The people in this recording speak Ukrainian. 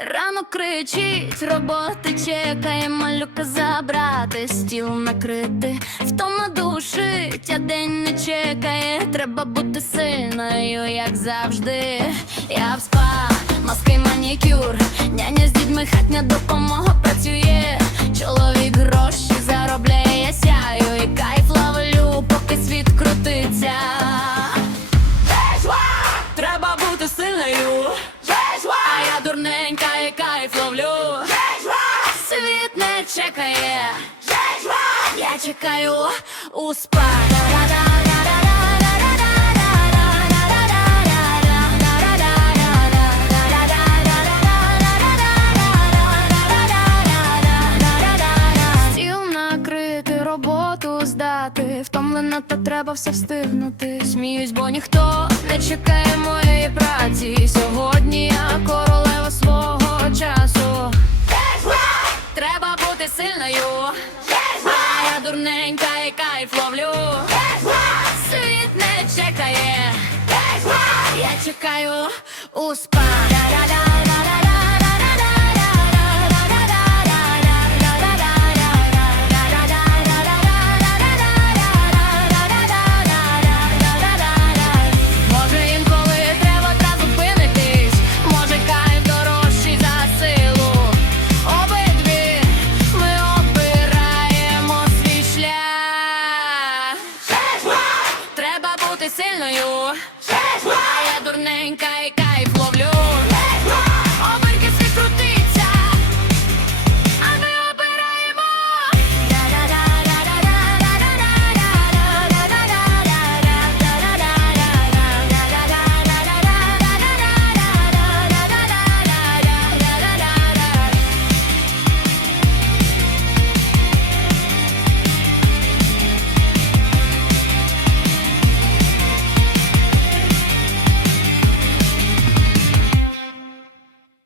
Ранок кричить, роботи чекає, малюка забрати, стіл накрити, втома душить, а день не чекає, треба бути сильною, як завжди. Я в спа, маски манікюр, няня з дітьми хатня допомога працює. Чоловік гроші заробляє, я сяю і кайф ловлю, поки світ крутиться. Треба бути сильною. Кайф ловлю. Світ не чекає. Я чекаю у спа. Накрити, роботу здати, втомлена, та треба все встигнути. Сміюсь, бо ніхто не чекає моєї праці. Сьогодні я бути сильною. Я дурненька і кайф ловлю. Світ не чекає. Я чекаю у спа. сильною. А я дурненька і кайфую